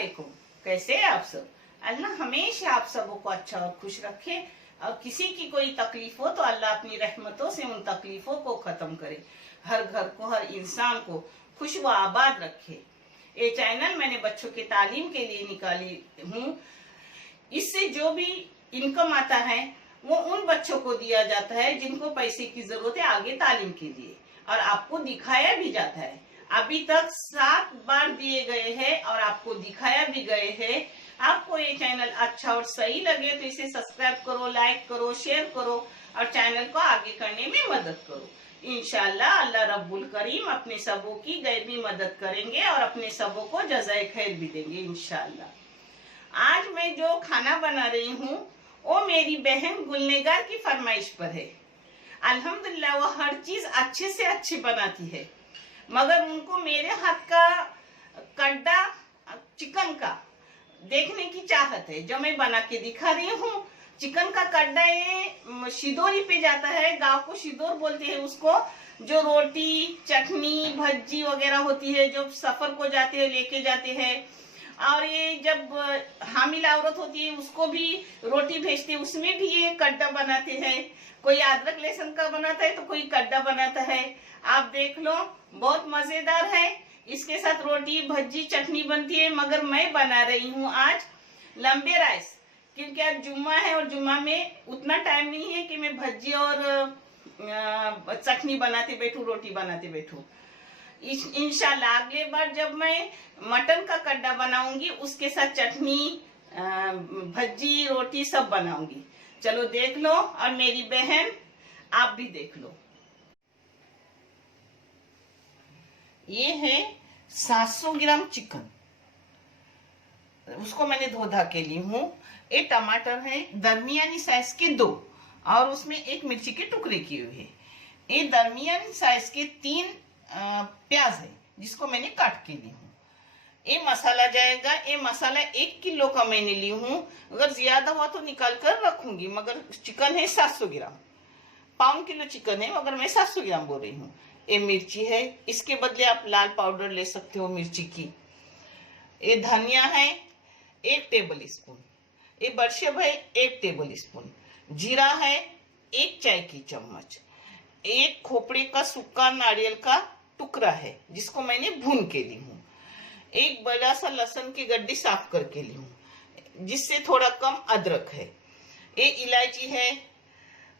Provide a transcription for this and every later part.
वालेकुम। कैसे हैं आप सब? अल्लाह हमेशा आप सबों को अच्छा और खुश रखे, और किसी की कोई तकलीफ हो तो अल्लाह अपनी रहमतों से उन तकलीफों को खत्म करे, हर घर को, हर इंसान को खुश व आबाद रखे। ये चैनल मैंने बच्चों के तालीम के लिए निकाली हूँ। इससे जो भी इनकम आता है वो उन बच्चों को दिया जाता है जिनको पैसे की जरूरत है आगे तालीम के लिए, और आपको दिखाया भी जाता है। अभी तक 7 बार दिए गए हैं और आपको दिखाया भी गए हैं। आपको ये चैनल अच्छा और सही लगे तो इसे सब्सक्राइब करो, लाइक करो, शेयर करो और चैनल को आगे करने में मदद करो। इंशाल्लाह अल्लाह रब्बुल करीम अपने सबों की गैबी मदद करेंगे और अपने सबों को जज़ाए खैर भी देंगे इंशाल्लाह। आज मैं जो खाना बना रही हूँ वो मेरी बहन गुलनेगार की फरमाइश पर है। अल्हम्दुलिल्लाह वो हर चीज अच्छे से अच्छी बनाती है, मगर उनको मेरे हाथ का कड्डा चिकन का देखने की चाहत है, जो मैं बना के दिखा रही हूँ। चिकन का कड्डा ये शिदोरी पे जाता है, गांव को शिदोर बोलते हैं उसको, जो रोटी चटनी भज्जी वगैरह होती है, जो सफर को जाते हैं लेके जाते हैं। और ये जब हामिल औरत होती है उसको भी रोटी भेजते हैं, उसमें भी ये कड्डा बनाते हैं। कोई अदरक लहसुन का बनाता है तो कोई कड्डा बनाता है। आप देख लो, बहुत मजेदार है। इसके साथ रोटी भज्जी चटनी बनती है, मगर मैं बना रही हूँ आज लंबे राइस, क्योंकि आज जुम्मा है और जुम्मा में उतना टाइम नहीं है कि मैं भज्जी और चटनी बनाते बैठू, रोटी बनाते बैठू। इंशाल्लाह अगले बार जब मैं मटन का कड्डा बनाऊंगी उसके साथ चटनी भज्जी रोटी सब बनाऊंगी। चलो देख लो, और मेरी बहन आप भी देख लो। ये है 700 ग्राम चिकन, उसको मैंने धो धा के ली हूँ। एक टमाटर है दरमियानी साइज के 2, और उसमें एक मिर्ची के टुकड़े किए हुए हैं। ये दरमियानी साइज के 3 प्याज है जिसको मैंने काट के ली हूँ। ये मसाला जाएगा। ये मसाला 1 किलो का मैंने ली हूँ, अगर ज्यादा हुआ तो निकाल कर रखूंगी, मगर चिकन है 700 ग्राम, पाउन किलो चिकन है मगर मैं 700 ग्राम बोल रही हूँ। ये मिर्ची है, इसके बदले आप लाल पाउडर ले सकते हो मिर्ची की। ये धनिया है 1 टेबल स्पून, ये बरशब है 1 टेबल स्पून, जीरा है 1 चाय की चम्मच, 1 खोपड़े का सूखा नारियल का टुकड़ा है जिसको मैंने भून के ली हूँ, 1 बड़ा सा लहसुन की गड्डी साफ करके ली हूँ जिससे थोड़ा कम अदरक है, 1 इलायची है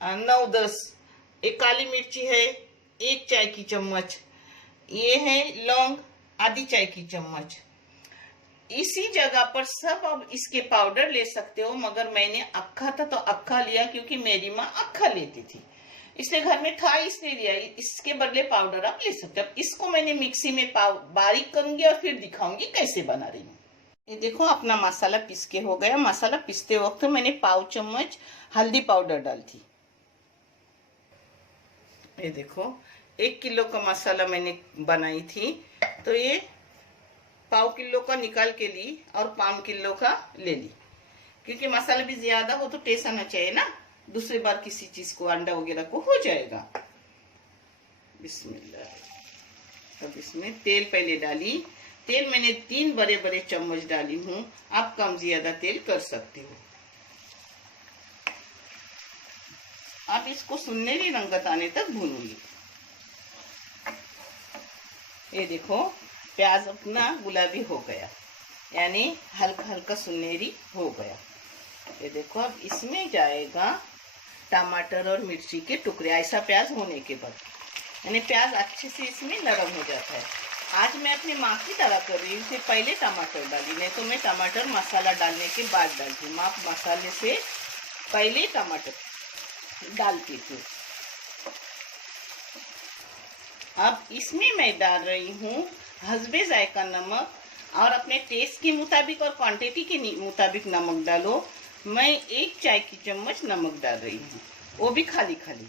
9-10, 1 काली मिर्ची है 1 चाय की चम्मच, ये है लौंग आधी चाय की चम्मच। इसी जगह पर सब अब इसके पाउडर ले सकते हो, मगर मैंने अक्खा था तो अक्खा लिया क्योंकि मेरी माँ अक्खा लेती थी, इसलिए घर में था इसलिए लिया। इसके बदले पाउडर आप ले सकते हो। अब इसको मैंने मिक्सी में बारीक करूंगी और फिर दिखाऊंगी कैसे बना रही हूँ। ये देखो अपना मसाला पीस के हो गया। मसाला पीसते वक्त मैंने पाव चम्मच हल्दी पाउडर डाली थी। ये देखो 1 किलो का मसाला मैंने बनाई थी, तो ये पाव किलो का निकाल के ली और 5 किलो का ले ली, क्योंकि मसाला भी ज्यादा हो तो टेस्ट आना चाहिए ना, दूसरी बार किसी चीज को अंडा वगैरह को हो जाएगा। बिस्मिल्लाह। अब इसमें तेल पहले डाली। तेल मैंने 3 बड़े बड़े चम्मच डाली हूँ, आप कम ज्यादा तेल कर सकते हो। आप इसको सुनहरी रंगत आने तक भूनूंगी। ये देखो प्याज अपना गुलाबी हो गया, यानी हल्का हल्का सुनहरी हो गया। ये देखो अब इसमें जाएगा टमाटर और मिर्ची के टुकड़े। ऐसा प्याज होने के बाद यानी प्याज अच्छे से इसमें नरम हो जाता है। आज मैं अपनी माँ की तरह कर रही हूँ, पहले टमाटर डाली, नहीं तो मैं टमाटर मसाला डालने के बाद डालती हूँ। माँ मसाले से पहले टमाटर डालती थी। अब इसमें मैं डाल रही हूँ हस्बे जायका नमक, और अपने टेस्ट के मुताबिक और क्वांटिटी के मुताबिक नमक डालो। मैं 1 चाय की चम्मच नमक डाल रही हूँ, वो भी खाली खाली।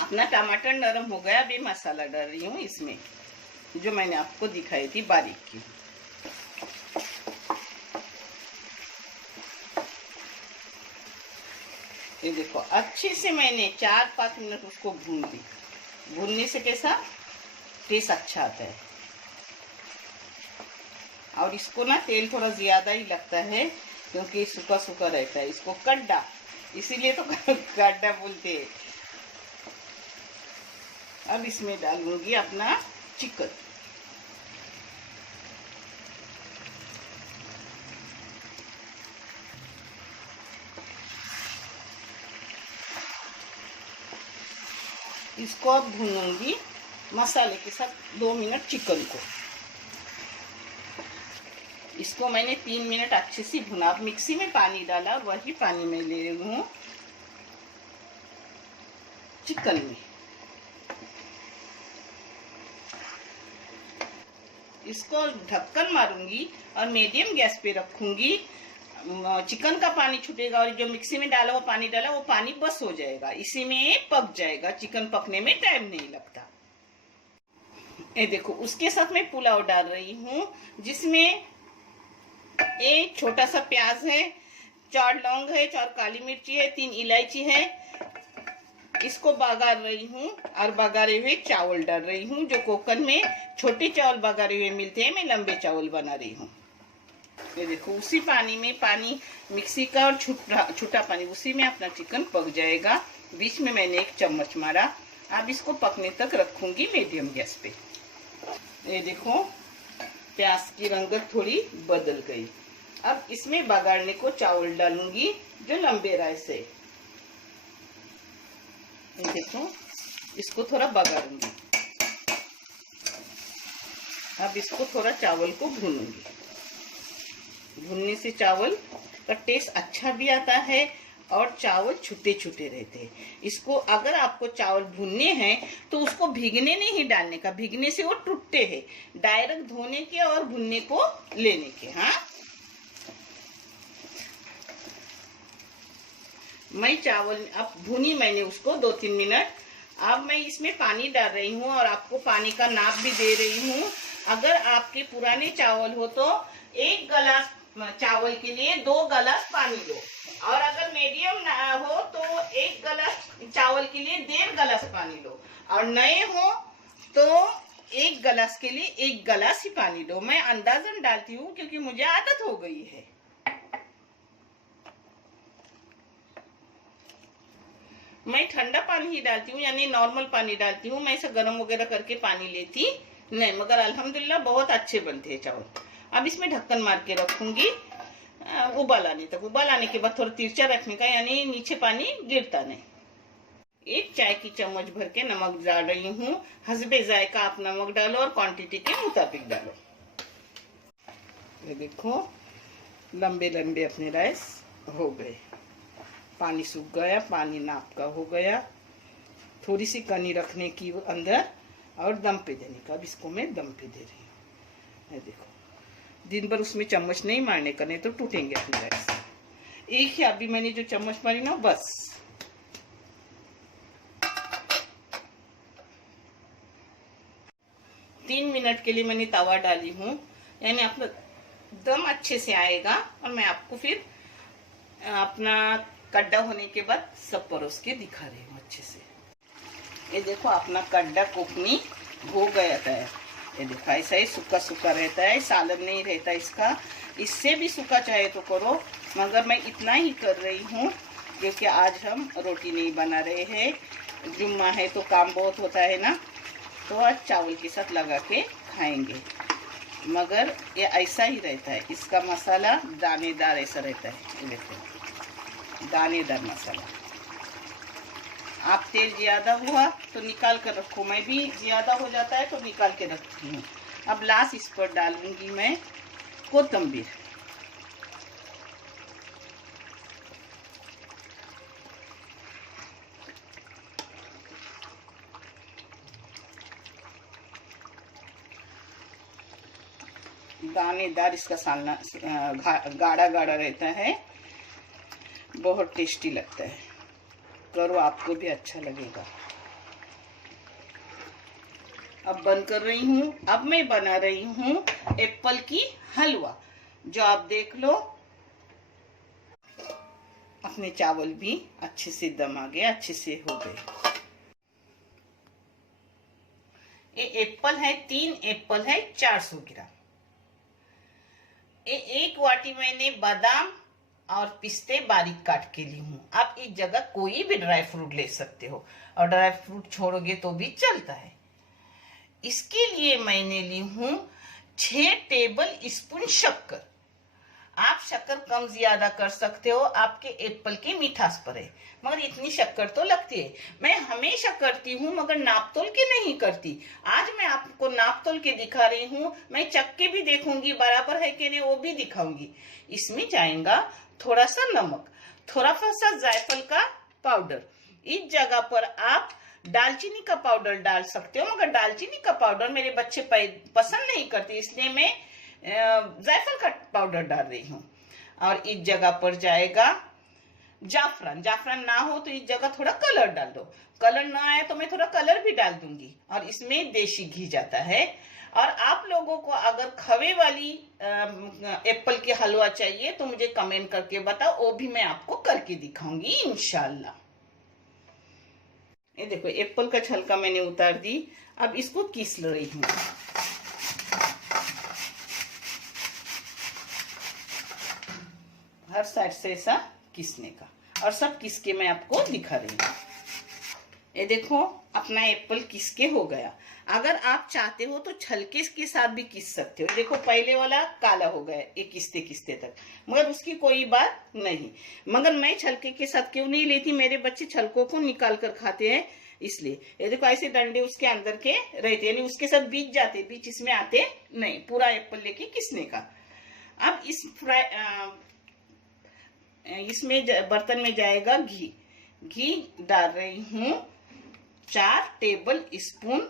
अपना टमाटर नरम हो गया, अभी मसाला डाल रही हूँ इसमें, जो मैंने आपको दिखाई थी बारीक की। ये देखो अच्छे से मैंने 4-5 मिनट उसको भून दी। भूनने से कैसा टेस्ट अच्छा आता है। और इसको ना तेल थोड़ा ज्यादा ही लगता है क्योंकि सूखा सूखा रहता है। इसको कड्डा, इसीलिए तो कड्डा बोलते हैं। अब इसमें डालूंगी अपना चिकन। इसको अब भूनूंगी मसाले के साथ 2 मिनट चिकन को। इसको मैंने 3 मिनट अच्छे से भुना। अब मिक्सी में पानी डाला और वही पानी में ले रही हूँ चिकन में। इसको ढक्कन मारूंगी और मीडियम गैस पे रखूंगी। चिकन का पानी छूटेगा और जो मिक्सी में डाला वो पानी डाला वो पानी बस हो जाएगा, इसी में पक जाएगा। चिकन पकने में टाइम नहीं लगता। ये देखो, उसके साथ मैं पुलाव डाल रही हूँ जिसमें एक छोटा सा प्याज है, 4 लौंग है, 4 काली मिर्ची है, 3 इलायची है। इसको बघार रही हूँ और बघारे हुए चावल डाल रही हूँ। जो कुकर में छोटे चावल बघारे हुए मिलते हैं, मैं लंबे चावल बना रही हूँ। ये देखो, उसी पानी में, पानी मिक्सी का और छूटा पानी, उसी में अपना चिकन पक जाएगा। बीच में मैंने 1 चम्मच मारा। अब इसको पकने तक रखूंगी मीडियम गैस पे। ये देखो, प्याज की रंगत थोड़ी बदल गई। अब इसमें बघाड़ने को चावल डालूंगी जो लंबे राइस है। देखो, इसको थोड़ा बघाड़ूंगी। अब इसको थोड़ा चावल को भूनूंगी। भूनने से चावल का टेस्ट अच्छा भी आता है और चावल छुटे छुटे रहते हैं। इसको अगर आपको चावल भूनने हैं तो उसको भीगने नहीं डालने का, भीगने से वो टूटते हैं। डायरेक्ट धोने के और भूनने को लेने के। हाँ, मैं चावल अब भूनी मैंने उसको 2-3 मिनट। अब मैं इसमें पानी डाल रही हूँ और आपको पानी का नाप भी दे रही हूँ। अगर आपके पुराने चावल हो तो 1 गिलास चावल के लिए 2 गिलास पानी लो, और अगर मीडियम हो तो 1 गिलास चावल के लिए 1.5 गिलास पानी लो, और नए हो तो 1 गिलास के लिए 1 गिलास ही पानी लो। मैं अंदाजन डालती हूँ क्योंकि मुझे आदत हो गई है। मैं ठंडा पानी ही डालती हूँ, यानी नॉर्मल पानी डालती हूँ। मैं इसे गर्म वगैरह करके पानी लेती नहीं, मगर अल्हम्दुलिल्लाह बहुत अच्छे बनते हैं चावल। अब इसमें ढक्कन मार के रखूंगी उबाल आने तक। उबाल आने के बाद थोड़ा तिरछा रखने का, यानी नीचे पानी गिरता नहीं। 1 चाय की चम्मच भर के नमक डाल रही हूँ। हस्बे जायका आप नमक डालो और क्वांटिटी के मुताबिक डालो। ये देखो, लंबे लंबे अपने राइस हो गए। पानी सूख गया, पानी नाप का हो गया। थोड़ी सी कनी रखने की अंदर और दम पे देने का। अब इसको मैं दम पे दे रही हूँ। ये देखो, दिन भर उसमें चम्मच नहीं मारने का, नहीं तो टूटेंगे अपने राइस। एक ही अभी मैंने जो चम्मच मारी ना, बस। तीन मिनट के लिए मैंने तवा डाली हूँ, यानी अपना दम अच्छे से आएगा। और मैं आपको फिर अपना कड्डा होने के बाद सब परोस के दिखा रही हूँ अच्छे से। ये देखो, अपना कड्डा कुकनी हो गया था। ये देखो, ऐसा ही सूखा सूखा रहता है, सालन नहीं रहता इसका। इससे भी सूखा चाहे तो करो, मगर मैं इतना ही कर रही हूँ क्योंकि आज हम रोटी नहीं बना रहे हैं। जुम्मा है तो काम बहुत होता है ना, तो आज चावल के साथ लगा के खाएंगे। मगर ये ऐसा ही रहता है, इसका मसाला दानेदार ऐसा रहता है। ये देखो, दानेदार मसाला। आप तेल ज्यादा हुआ तो निकाल कर रखो, मैं भी ज्यादा हो जाता है तो निकाल के रखती हूँ। अब लास्ट इस पर डालूंगी मैं कोतंबीर। दानेदार इसका सालना गाढ़ा गाढ़ा रहता है, बहुत टेस्टी लगता है। करो, आपको भी अच्छा लगेगा। अब बंद कर रही हूँ। अब मैं बना रही हूँ एप्पल की हलवा, जो आप देख लो। अपने चावल भी अच्छे से दम आ गए, अच्छे से हो गए। ये एप्पल है, 3 एप्पल है 400 ग्राम। एक वाटी मैंने बादाम और पिस्ते बारीक काट के ली हूँ। आप इस जगह कोई भी ड्राई फ्रूट ले सकते हो, और ड्राई फ्रूट छोड़ोगे तो भी चलता है। इसके लिए मैंने ली हूँ 6 टेबल स्पून शक्कर। आप शक्कर कम ज्यादा कर सकते हो, आपके एप्पल की मिठास पर है, मगर इतनी शक्कर तो लगती है। मैं हमेशा करती हूँ मगर नाप तोल के नहीं करती। आज मैं आपको नाप तोल के दिखा रही हूँ। मैं चख के भी देखूंगी बराबर है कि नहीं, वो भी दिखाऊंगी। इसमें जाएगा थोड़ा सा नमक, थोड़ा सा जायफल का पाउडर। इस जगह पर आप दालचीनी का पाउडर डाल सकते हो, मगर दालचीनी का पाउडर मेरे बच्चे पसंद नहीं करते, इसलिए मैं जायफल का पाउडर डाल रही हूँ। और इस जगह पर जाएगा जाफरान। जाफरान ना हो तो इस जगह थोड़ा कलर डाल दो, कलर ना आए तो मैं थोड़ा कलर भी डाल दूंगी। और इसमें देसी घी जाता है। और आप लोगों को अगर खवे वाली एप्पल की हलवा चाहिए तो मुझे कमेंट करके बताओ, वो भी मैं आपको करके दिखाऊंगी इंशाल्लाह। ये देखो एप्पल का छलका मैंने उतार दी। अब इसको किस रही हूँ। हर साइड से ऐसा किसने का, और सब किसके मैं आपको दिखा रही हूँ। ये देखो अपना एप्पल किसके हो गया। अगर आप चाहते हो तो छलके के साथ भी किस सकते हो। देखो पहले वाला काला हो गया ये किस्ते किस्ते तक, मगर उसकी कोई बात नहीं। मगर मैं छलके के साथ क्यों नहीं लेती, मेरे बच्चे छलकों को निकाल कर खाते हैं इसलिए। ये देखो ऐसे डंडे उसके अंदर के रहते, यानी उसके साथ बीच जाते, बीच इसमें आते नहीं। पूरा एप्पल लेके किसने का। अब इसमें बर्तन में जाएगा घी। घी डाल रही हूँ 4 टेबल स्पून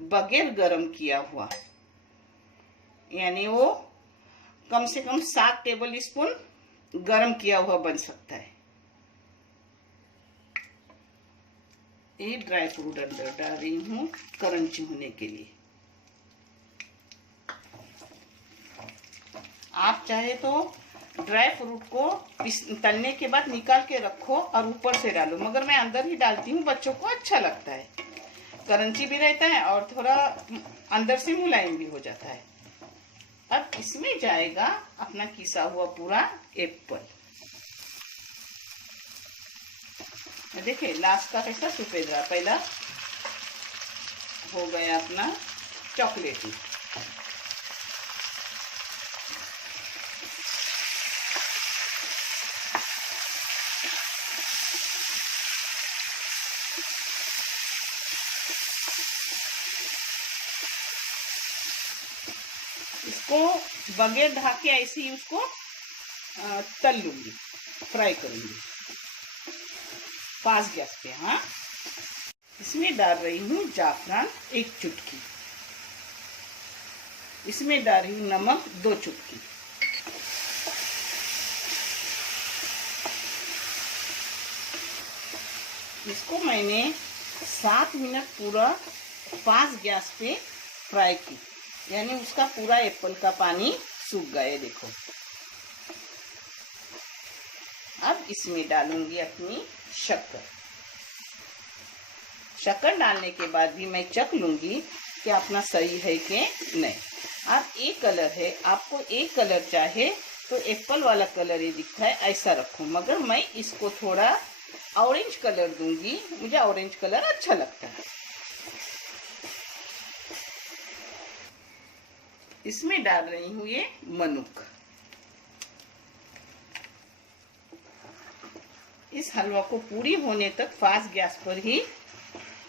बगैर गरम किया हुआ, यानी वो कम से कम 7 टेबल स्पून गरम किया हुआ बन सकता है। ये ड्राई फ्रूट अंदर डाल रही हूँ क्रंची होने के लिए। आप चाहे तो ड्राई फ्रूट को तलने के बाद निकाल के रखो और ऊपर से डालो, मगर मैं अंदर ही डालती हूँ, बच्चों को अच्छा लगता है। क्रंची भी रहता है और थोड़ा अंदर से मुलायम भी हो जाता है। अब इसमें जाएगा अपना किसा हुआ पूरा एप्पल। देखिए लास्ट का कैसा सफेद रहा, पहला हो गया अपना चॉकलेटी। इसको बगैर ढाके ऐसे ही उसको तल लूंगी, फ्राई करूंगी फास्ट गैस पे। हाँ, इसमें डाल रही हूँ जाफरान 1 चुटकी। इसमें डाल रही हूँ नमक 2 चुटकी। इसको मैंने 7 मिनट पूरा फास्ट गैस पे फ्राई की, यानी उसका पूरा एप्पल का पानी सूख गया। देखो अब इसमें डालूंगी अपनी शक्कर। शक्कर डालने के बाद भी मैं चख लूंगी कि अपना सही है कि नहीं। अब एक कलर है, आपको एक कलर चाहे तो एप्पल वाला कलर ये दिखता है ऐसा रखो, मगर मैं इसको थोड़ा ऑरेंज कलर दूंगी, मुझे ऑरेंज कलर अच्छा लगता है। इसमें डाल रही हूँ ये मनुक। इस हलवा को पूरी होने तक फास्ट गैस पर ही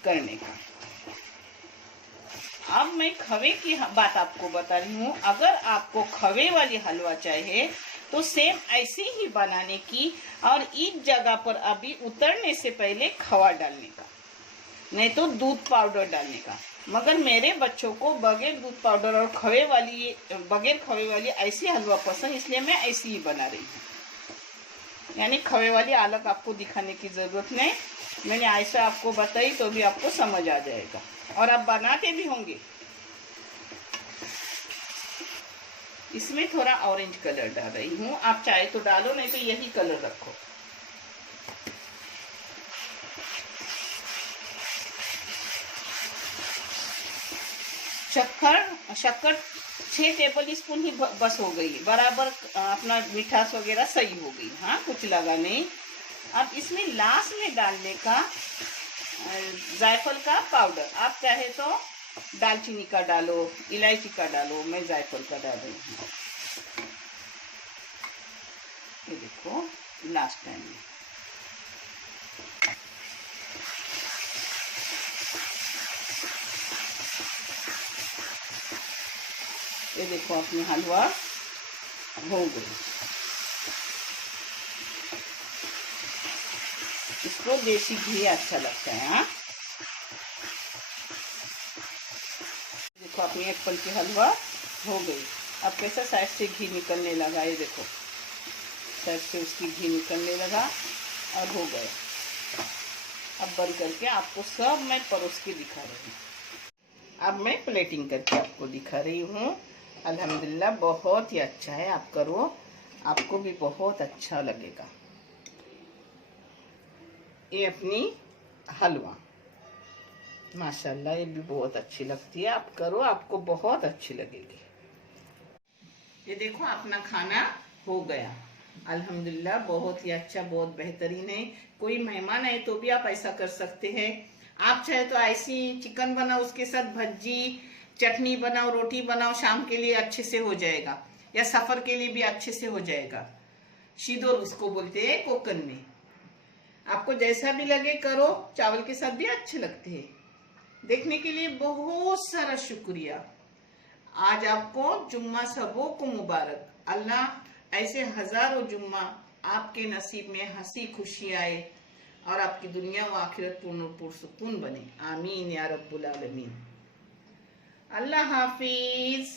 करने का। अब मैं खवे की बात आपको बता रही हूँ। अगर आपको खवे वाली हलवा चाहिए तो सेम ऐसे ही बनाने की, और इस जगह पर अभी उतरने से पहले खवा डालने का, नहीं तो दूध पाउडर डालने का। मगर मेरे बच्चों को बगैर दूध पाउडर और बगैर खवे वाली ऐसी हलवा पसंद, इसलिए मैं ऐसी ही बना रही हूँ। यानी खवे वाली अलग आपको दिखाने की जरूरत नहीं, मैंने ऐसा आपको बताई तो भी आपको समझ आ जाएगा, और आप बनाते भी होंगे। इसमें थोड़ा ऑरेंज कलर डाल रही हूँ, आप चाहे तो डालो, नहीं तो यही कलर रखो। शक्कर शक्कर 6 टेबल स्पून ही बस हो गई, बराबर अपना मिठास वगैरह सही हो गई। हाँ, कुछ लगा नहीं। अब इसमें लास्ट में डालने का जायफल का पाउडर, आप चाहे तो दालचीनी का डालो, इलायची का डालो, मैं जायफल का डाल रही हूँ। ये देखो लास्ट टाइम में। ये देखो अपनी हलवा हो गई। इसको देसी घी अच्छा लगता है। हाँ, देखो अपनी एप्पल की हलवा हो गई। अब कैसा साइड से घी निकलने लगा, ये देखो साइड से उसकी घी निकलने लगा और हो गया। अब बंद करके आपको सब मैं परोस के दिखा रही हूँ। अब मैं प्लेटिंग करके आपको दिखा रही हूँ। अल्हम्दुलिल्लाह बहुत ही अच्छा है, आप करो, आपको भी बहुत अच्छा लगेगा। ये अपनी हलवा माशाल्लाह ये भी बहुत अच्छी लगती है, आप करो, आपको बहुत अच्छी लगेगी। ये देखो अपना खाना हो गया अल्हम्दुलिल्लाह, बहुत ही अच्छा, बहुत बेहतरीन है। कोई मेहमान आए तो भी आप ऐसा कर सकते हैं। आप चाहे तो ऐसी चिकन बनाओ, उसके साथ भज्जी चटनी बनाओ, रोटी बनाओ, शाम के लिए अच्छे से हो जाएगा, या सफर के लिए भी अच्छे से हो जाएगा। शीदोर उसको बोलते हैं कोकन में। आपको जैसा भी लगे करो, चावल के साथ भी अच्छे लगते हैं। देखने के लिए बहुत सारा शुक्रिया। आज आपको जुम्मा सबों को मुबारक। अल्लाह ऐसे हजारों जुम्मा आपके नसीब में हंसी खुशी आए और आपकी दुनिया व आखिरत पूर्ण पुरसुकून बने। आमीन या रब्बुल आलमीन। अल्लाह हाफिज।